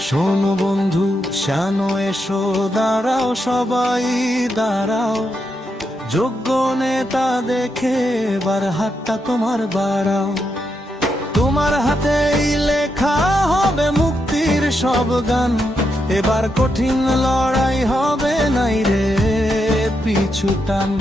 শোনো বন্ধু শানো এসো, দাঁড়াও, সবাই দাঁড়াও। যোগ্য নেতা দেখে এবার হাতটা তোমার বাড়াও। তোমার হাতেই লেখা হবে মুক্তির সব গান। এবার কঠিন লড়াই chutan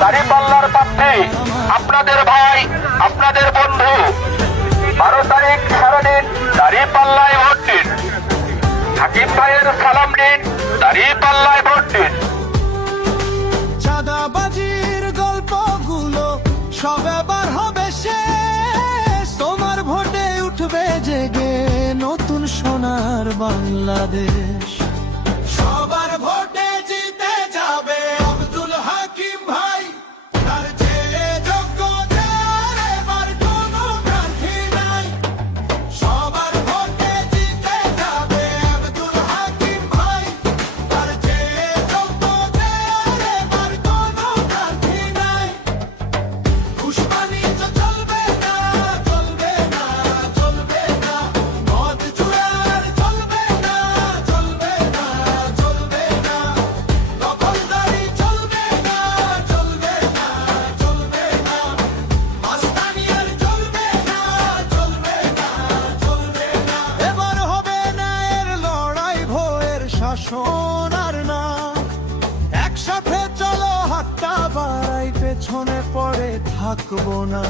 দাঁড়িপাল্লার আপনাদের ভাই, আপনাদের বন্ধু। বারো তারিখ দাঁড়িপাল্লায় ভোট দিন। হাকিম ভাইয়ের সালাম দাঁড়িপাল্লায় ভোট দিন। চাঁদাবাজির গল্পগুলো সব হবে শেষ। তোমার ভোটে উঠবে জেগে নতুন সোনার বাংলাদেশ। সবার ভোটে ভোয়ের নাক। একসাথে চলো হাতটা বাড়াই পেছনে পড়ে থাকব না।